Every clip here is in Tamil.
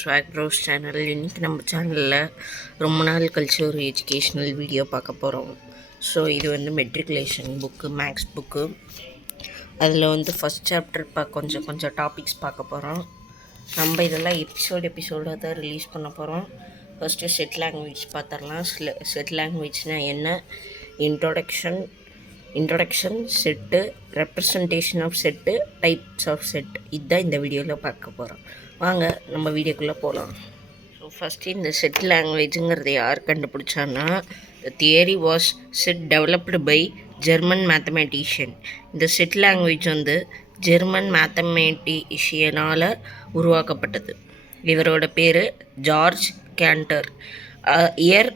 Swag Bros channel. இன்றைக்கி நம்ம சேனலில் ரொம்ப நாள் கழிச்சு ஒரு எஜுகேஷ்னல் வீடியோ பார்க்க போகிறோம். ஸோ இது வந்து மெட்ரிகுலேஷன் புக்கு, மேக்ஸ் புக்கு. அதில் ஃபஸ்ட் சாப்டர் கொஞ்சம் டாபிக்ஸ் பார்க்க போகிறோம். நம்ம இதெல்லாம் எபிசோடாக தான் ரிலீஸ் பண்ண போகிறோம். ஃபஸ்ட்டு செட் லாங்குவேஜ் பார்த்துடலாம். செட் லாங்குவேஜ்னால் என்ன, introduction, set, representation of set, types of set. இதுதான் இந்த வீடியோவில் பார்க்க போகிறோம். வாங்க நம்ம வீடியோக்குள்ளே போகலாம். ஸோ ஃபஸ்ட்டு இந்த செட் லாங்குவேஜுங்கிறத யார் கண்டுபிடிச்சான்னா, the theory was set developed by German mathematician. இந்த செட் லாங்குவேஜ் ஜெர்மன் மேத்தமேட்டிஷியனால் உருவாக்கப்பட்டது. இவரோட பேர் George கேண்டர். Year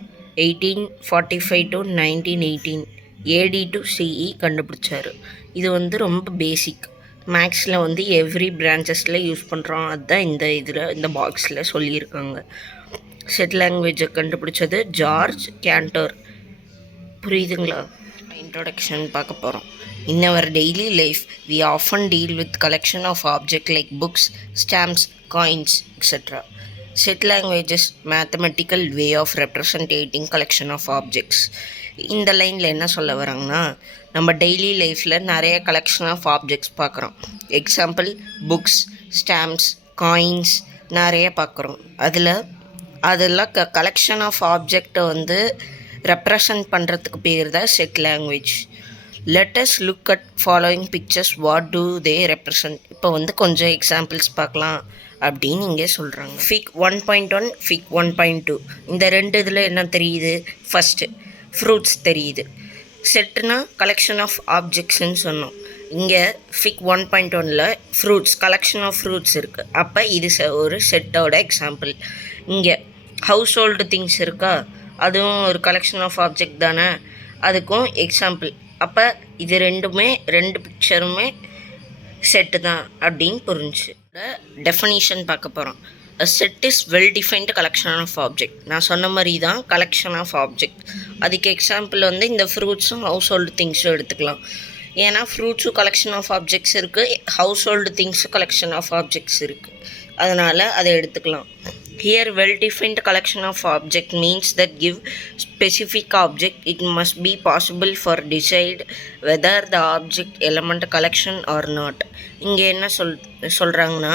1845 to 1918 AD to CE கண்டுபிடிச்சார். இது ரொம்ப பேசிக். மேக்ஸில் எவ்ரி பிரான்ச்சஸில் யூஸ் பண்ணுறோம். அதுதான் இந்த பாக்ஸில் சொல்லியிருக்காங்க. செட் லாங்குவேஜை கண்டுபிடிச்சது ஜார்ஜ் கேண்டர். புரியுதுங்களா? இன்ட்ரோடக்ஷன் பார்க்க போகிறோம். In our daily life, we often deal with collection of objects like books, stamps, coins, etc. Set language is mathematical way of representing collection of objects. இந்த லைனில் என்ன சொல்ல வராங்கன்னா, நம்ம டெய்லி லைஃப்பில் நிறைய கலெக்ஷன் ஆஃப் ஆப்ஜெக்ட்ஸ் பார்க்குறோம். எக்ஸாம்பிள் புக்ஸ், ஸ்டாம்ப்ஸ், காயின்ஸ் நிறைய பார்க்குறோம். அதெல்லாம் கலெக்ஷன் ஆஃப் ஆப்ஜெக்டை ரெப்ரசன்ட் பண்ணுறதுக்கு பேர் தான் set language. Let us look at following pictures. What do they represent? இப்போ கொஞ்சம் எக்ஸாம்பிள்ஸ் பார்க்கலாம் அப்படின்னு இங்கே சொல்கிறாங்க. ஃபிக் 1.1, ஃபிக் 1.2 இந்த ரெண்டு இதில் என்ன தெரியுது? ஃபஸ்ட்டு ஃப்ரூட்ஸ் தெரியுது. செட்டுனா கலெக்ஷன் ஆஃப் ஆப்ஜெக்ட்ஸ்ன்னு சொன்னோம். இங்கே ஃபிக் 1.1ல் ஃப்ரூட்ஸ், கலெக்ஷன் ஆஃப் ஃப்ரூட்ஸ் இருக்குது. அப்போ இது ஒரு செட்டோட எக்ஸாம்பிள். இங்கே ஹவுஸ் ஹோல்டு திங்ஸ் இருக்கா, அதுவும் ஒரு கலெக்ஷன் ஆஃப் ஆப்ஜெக்ட் தானே, அதுக்கும் எக்ஸாம்பிள். அப்போ இது ரெண்டு பிக்சருமே செட்டு தான் அப்படின்னு புரிஞ்சு. டெஃபனிஷன் பார்க்க போகிறோம். A set is well-defined collection of object. நான் சொன்ன மாதிரி தான் கலெக்ஷன் ஆஃப் ஆப்ஜெக்ட். அதுக்கு எக்ஸாம்பிள் இந்த ஃப்ரூட்ஸும் ஹவுஸ் ஹோல்டு திங்ஸும் எடுத்துக்கலாம். ஏன்னா ஃப்ரூட்ஸும் கலெக்ஷன் ஆஃப் ஆப்ஜெக்ட்ஸ் இருக்குது, ஹவுஸ் ஹோல்டு திங்ஸும் கலெக்ஷன் ஆஃப் ஆப்ஜெக்ட்ஸ் இருக்குது. அதனால் அதை எடுத்துக்கலாம். Here, well-defined collection of object means that give specific object. It must be possible for decide whether the object element collection or not. இங்கே என்ன சொல்கிறாங்கன்னா,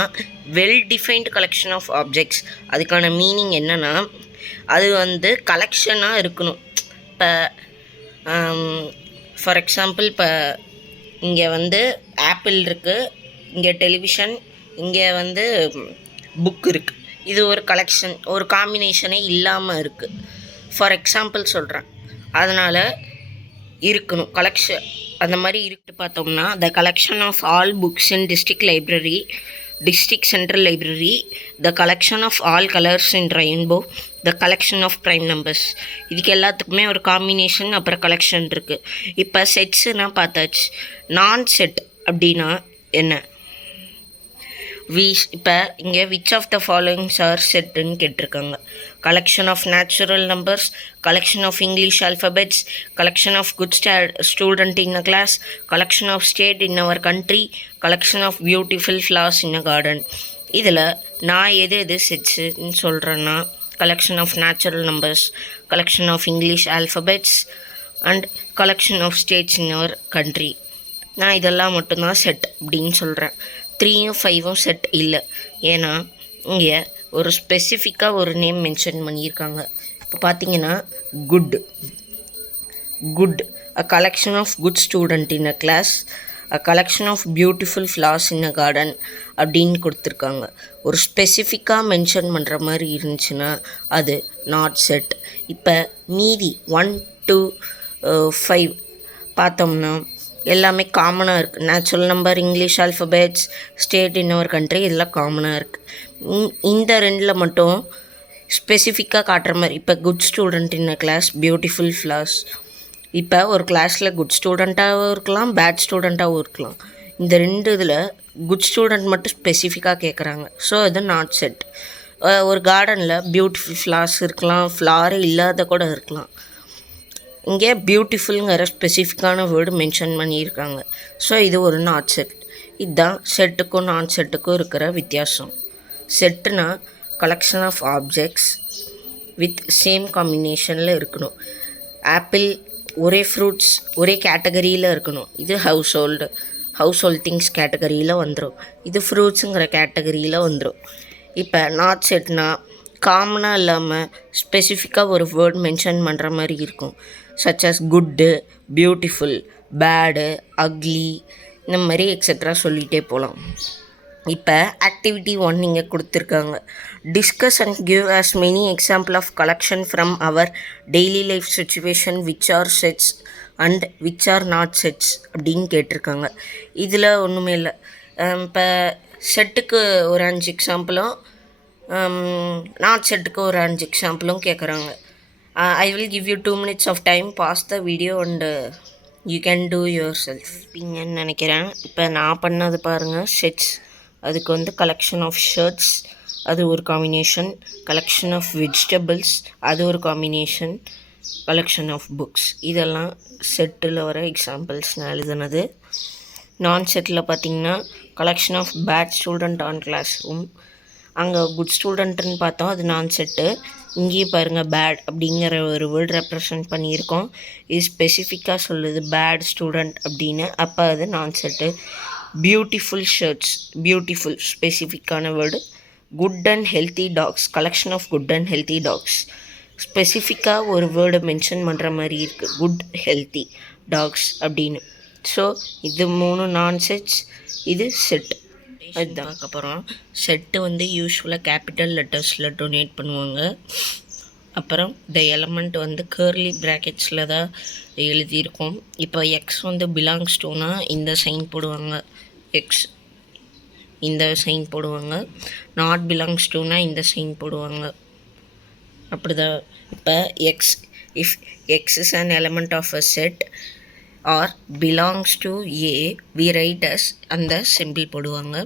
well-defined collection of objects. அதுக்கான மீனிங் என்னென்னா, அது கலெக்ஷனாக இருக்கணும். இப்போ ஃபார் எக்ஸாம்பிள், இப்போ இங்கே ஆப்பிள் இருக்குது, இங்கே டெலிவிஷன், இங்கே புக் இருக்குது. இது ஒரு கலெக்ஷன், ஒரு காம்பினேஷனே இல்லாமல் இருக்குது. ஃபார் எக்ஸாம்பிள் சொல்கிறேன். அதனால் இருக்கணும் கலெக்ஷன். அந்த மாதிரி இருக்கு பார்த்தோம்னா, the collection of all books in district central library, the collection of all colours in rainbow, the collection of prime numbers. இதுக்கு எல்லாத்துக்குமே ஒரு காம்பினேஷன் அப்புறம் கலெக்ஷன் இருக்குது. இப்போ செட்ஸுன்னா பார்த்தாச்சு. நான் செட் அப்படின்னா என்ன? இப்போ இங்கே which of the followings are செட்டுன்னு கேட்டிருக்காங்க. Collection of natural numbers, collection of English alphabets, collection of good student in a class, collection of state in our country, collection of beautiful flowers in a garden. இதில் நான் எது செட்ஸுன்னு சொல்கிறேன்னா, collection of natural numbers, collection of English alphabets and collection of states in our country. நான் இதெல்லாம் மட்டும்தான் செட் அப்படின்னு சொல்கிறேன். 3யும் 5ம் செட் இல்லை. ஏன்னா இங்கே ஒரு ஸ்பெசிஃபிக்காக ஒரு நேம் மென்ஷன் பண்ணியிருக்காங்க. இப்போ பார்த்தீங்கன்னா good a collection of good student in a class, a collection of beautiful flowers in a garden அப்படின்னு கொடுத்துருக்காங்க. ஒரு ஸ்பெசிஃபிக்காக மென்ஷன் பண்ணுற மாதிரி இருந்துச்சுன்னா அது நாட் செட். இப்போ மீதி 1 to 5 பார்த்தோம்னா எல்லாமே காமனாக இருக்குது. Natural number, English alphabets, state in our country, இதெல்லாம் காமனாக இருக்குது. இந்த ரெண்டில் மட்டும் ஸ்பெசிஃபிக்காக காட்டுற மாதிரி. இப்போ good student in a class, beautiful flowers. இப்போ ஒரு கிளாஸில் குட் ஸ்டூடெண்ட்டாகவும் இருக்கலாம், பேட் ஸ்டூடெண்ட்டாகவும் இருக்கலாம். இந்த ரெண்டு இதில் குட் ஸ்டூடெண்ட் மட்டும் ஸ்பெசிஃபிக்காக கேட்குறாங்க. ஸோ இது நாட் செட். ஒரு கார்டனில் பியூட்டிஃபுல் ஃப்ளவர்ஸ் இருக்கலாம், ஃப்ளவரே இல்லாத கூட இருக்கலாம். இங்கே பியூட்டிஃபுல்ங்கிற ஸ்பெசிஃபிக்கான வேர்டு மென்ஷன் பண்ணியிருக்காங்க. ஸோ இது ஒரு நாட் செட். இதுதான் செட்டுக்கும் நான் செட்டுக்கும் இருக்கிற வித்தியாசம். செட்டுனா collection of objects with same காம்பினேஷனில் இருக்கணும். ஆப்பிள் ஒரே ஃப்ரூட்ஸ் ஒரே கேட்டகரியில் இருக்கணும். இது ஹவுஸ் ஹோல்ட் திங்ஸ் கேட்டகரியில் வந்துடும். இது ஃப்ரூட்ஸுங்கிற கேட்டகரியில் வந்துடும். இப்போ நாட் செட்னா காமனாக இல்லாமல் ஸ்பெசிஃபிக்காக ஒரு வேர்ட் மென்ஷன் பண்ணுற மாதிரி இருக்கும். Such as good, beautiful, bad, ugly, இந்த மாதிரி எக்ஸெட்ரா சொல்லிகிட்டே போகலாம். இப்போ ஆக்டிவிட்டி 1 இங்கே கொடுத்துருக்காங்க. Discuss and give as many example of collection from our daily life situation which are sets and which are not sets அப்படின்னு கேட்டிருக்காங்க. இதில் ஒன்றுமே இல்லை. இப்போ செட்டுக்கு ஒரு 5 எக்ஸாம்பிளும் நாட் செட்டுக்கு ஒரு 5 எக்ஸாம்பிளும் கேட்குறாங்க. I will give you 2 minutes of time. Pause the video and you can do yourself. இருப்பீங்கன்னு நினைக்கிறேன். இப்போ நான் பண்ணது பாருங்கள், செட்ஸ். அதுக்கு வந்து கலெக்ஷன் ஆஃப் ஷர்ட்ஸ், அது ஒரு காம்பினேஷன். கலெக்ஷன் ஆஃப் வெஜிடபிள்ஸ், அது ஒரு காம்பினேஷன். கலெக்ஷன் ஆஃப் புக்ஸ், இதெல்லாம் செட்டில் வர எக்ஸாம்பிள்ஸ் நான் எழுதுனது. நான் செட்டில் பார்த்திங்கன்னா collection of bad student on classroom. அங்கே குட் ஸ்டூடெண்ட்டுன்னு பார்த்தோம், அது நான் செட்டு. இங்கேயும் பாருங்கள், பேட் அப்படிங்கிற ஒரு வேர்டு ரெப்ரசன்ட் பண்ணியிருக்கோம். இது ஸ்பெசிஃபிக்காக சொல்லுது பேட் ஸ்டூடெண்ட் அப்படின்னு, அப்போ அது நான் செட்டு. பியூட்டிஃபுல் ஷர்ட்ஸ், பியூட்டிஃபுல் ஸ்பெசிஃபிக்கான word. Good and healthy dogs, collection of good and healthy dogs, ஸ்பெசிஃபிக்காக ஒரு வேர்டை மென்ஷன் பண்ணுற மாதிரி இருக்குது, குட் ஹெல்த்தி டாக்ஸ் அப்படின்னு. ஸோ இது 3 நான் செட்ஸ், இது செட். அதுதான் அதுக்கப்புறம் செட்டு வந்து யூஸ்வலாக கேபிட்டல் லெட்டர்ஸில் டொனேட் பண்ணுவாங்க. அப்புறம் த எலமெண்ட் வந்து கேர்லி ப்ராக்கெட்ஸில் தான் எழுதியிருக்கோம். இப்போ எக்ஸ் வந்து பிலாங்ஸ் டூனா இந்த சைன் போடுவாங்க, எக்ஸ் இந்த சைன் போடுவாங்க. நாட் பிலாங்ஸ் டூனா இந்த சைன் போடுவாங்க. அப்படி தான். இப்போ x, if x is an element of a set or belongs to A, we write as அந்த சிம்பிள் போடுவாங்க.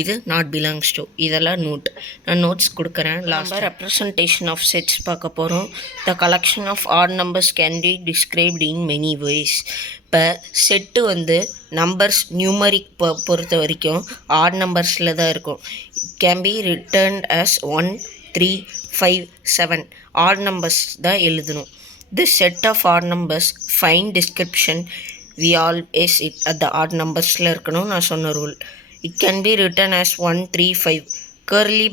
இது நாட் பிலாங்ஸ் டு, இதெல்லாம் நோட். நான் நோட்ஸ் கொடுக்குறேன். லாஸ்ட் ரெப்ரசன்டேஷன் ஆஃப் செட்ஸ் பார்க்க போகிறோம். The collection of odd numbers can be described in many ways. இப்போ செட்டு வந்து நம்பர்ஸ் நியூமரிக் பொறுத்த வரைக்கும் ஆட் நம்பர்ஸில் தான் இருக்கும். It can be written as 1, 3, 5, 7 odd numbers தான் எழுதணும். The set of odd numbers, find description, we always it at the odd numbers-ல இருக்கணும் நான் சொன்ன rule. It can be written as 1, 3, 5 curly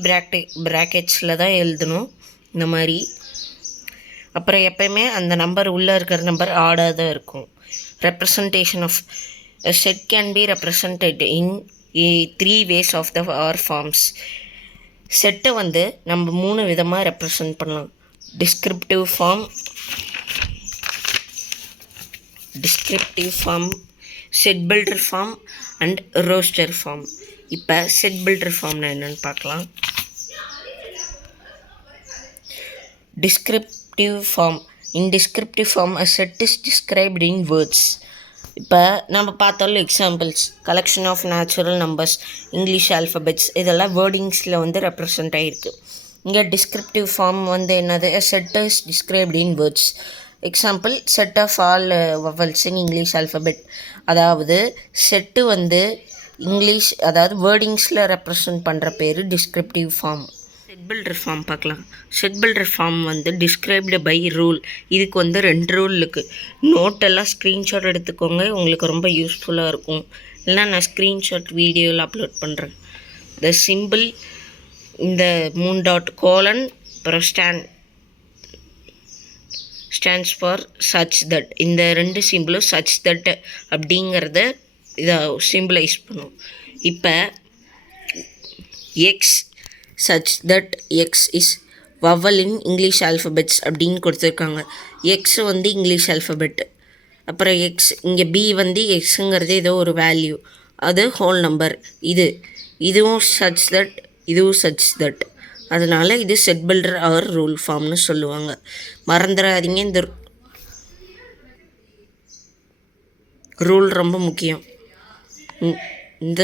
brackets-ல தான் எழுதணும் இந்த மாதிரி. அப்புறம் எப்பயுமே அந்த நம்பர் உள்ளே இருக்கிற நம்பர் ஆடாக தான் இருக்கும். Representation of a set can be represented in 3 ways of the or forms. செட்டை வந்து நம்ம 3 விதமாக ரெப்ரசன்ட் பண்ணலாம். Descriptive form, set builder form and roster form. இப்போ செட் பில்டர் ஃபார்ம்னா என்னென்னு பார்க்கலாம். Descriptive form. In descriptive form a set is described in words. இப்போ நம்ம பார்த்தாலும் examples, collection of natural numbers, English alphabets, இதெல்லாம் வேர்டிங்ஸில் வந்து ரெப்ரசன்ட் ஆகிருக்கு. இங்கே டிஸ்கிரிப்டிவ் ஃபார்ம் வந்து என்னது? Set is described in words. Example, set of all vowels in English alphabet. அதாவது செட்டு வந்து இங்கிலீஷ், அதாவது வேர்டிங்ஸில் ரெப்ரசன்ட் பண்ணுற பேர் descriptive form. Set builder form பார்க்கலாம். செட் பில்டர் ஃபார்ம் வந்து டிஸ்கிரைப்டு பை ரூல். இதுக்கு வந்து 2 ரூல் இருக்குது. நோட்டெல்லாம் ஸ்க்ரீன்ஷாட் எடுத்துக்கோங்க, உங்களுக்கு ரொம்ப யூஸ்ஃபுல்லாக இருக்கும். இல்லைனா நான் ஸ்க்ரீன்ஷாட் வீடியோவில் அப்லோட் பண்ணுறேன். த சிம்பிள், இந்த 3 டாட் கோலன் அப்புறம் ஸ்டாண்ட்ஸ் ஃபார் சச் தட். இந்த 2 சிம்பிளும் சச் தட் அப்படிங்கிறத இதை சிம்பிளைஸ் பண்ணும். இப்போ X such that X is vowel in English alphabets அப்படின்னு கொடுத்துருக்காங்க. எக்ஸ் வந்து இங்கிலீஷ் ஆல்ஃபபெட். அப்புறம் எக்ஸ், இங்கே பி வந்து எக்ஸுங்கிறது ஏதோ ஒரு வேல்யூ, அது ஹோல் நம்பர். இதுவும் சச் தட், இதுவும் சச் தட். அதனால் இது செட் பில்டர் ஆர் ரூல் ஃபார்ம்னு சொல்லுவாங்க. மறந்துடாதீங்க, இந்த ரூல் ரொம்ப முக்கியம். இந்த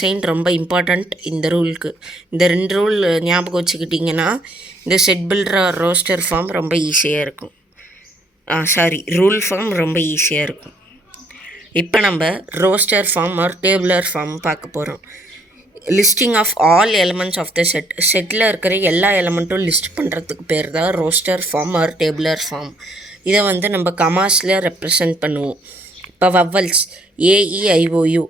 சைன் ரொம்ப இம்பார்ட்டண்ட் இந்த ரூலுக்கு. இந்த 2 ரூல் ஞாபகம் வச்சுக்கிட்டிங்கன்னா இந்த set builder or roster form ரொம்ப ஈஸியாக இருக்கும். ரூல் ஃபார்ம் ரொம்ப ஈஸியாக இருக்கும். இப்போ நம்ம roster form or tabular form பார்க்க போகிறோம். Listing of all elements of the set. செட்டில் இருக்கிற எல்லா எலமெண்ட்டும் லிஸ்ட் பண்ணுறதுக்கு பேர் தான் roster form or tabular form. இதை வந்து நம்ம கமாஸில் ரெப்ரசன்ட் பண்ணுவோம். இப்போ வவ்வல்ஸ் AEIOU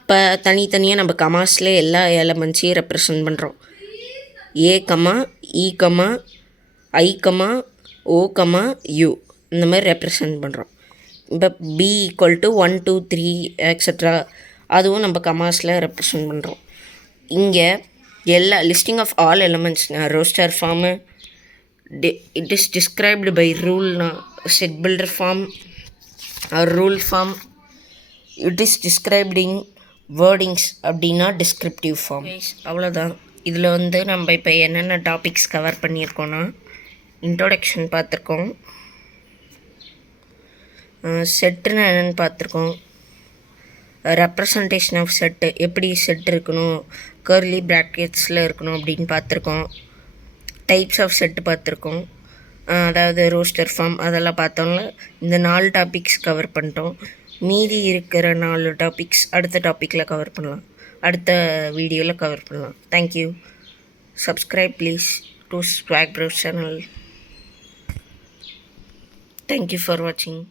இப்போ தனித்தனியாக நம்ம கமாஸில் எல்லா எலமெண்ட்ஸையும் ரெப்ரசன்ட் பண்ணுறோம். A, E, I, O, U இந்த மாதிரி ரெப்ரசன்ட் பண்ணுறோம். இப்போ B = 1 2 3 எக்ஸட்ரா அதுவும் நம்ம கமாஸில் ரெப்ரசன்ட் பண்ணுறோம். இங்கே எல்லா listing of all elements roster form it is described by ரூல்னா set builder form or rule form. It is described in wordings அப்படின்னா டிஸ்கிரிப்டிவ் ஃபார்ம். அவ்வளோதான். இதில் வந்து நம்ம இப்போ என்னென்ன டாபிக்ஸ் கவர் பண்ணியிருக்கோன்னா இன்ட்ரோடக்ஷன் பார்த்துருக்கோம், செட்டுன்னு என்னென்னு பார்த்துருக்கோம், ரெப்ரசன்டேஷன் ஆஃப் செட்டு எப்படி செட் இருக்கணும், கர்லி ப்ராக்கெட்ஸில் இருக்கணும் அப்படின்னு பார்த்துருக்கோம், டைப்ஸ் ஆஃப் செட்டு பார்த்துருக்கோம், அதாவது ரோஸ்டர் ஃபார்ம் அதெல்லாம் பார்த்தோம்ல. இந்த 4 டாபிக்ஸ் கவர் பண்ணிட்டோம். மீதி இருக்கிற 4 டாபிக்ஸ் அடுத்த டாப்பிக்கில் கவர் பண்ணலாம், அடுத்த வீடியோவில் கவர் பண்ணலாம். Thank you. Subscribe please to Swag Bros channel. Thank you for வாட்சிங்.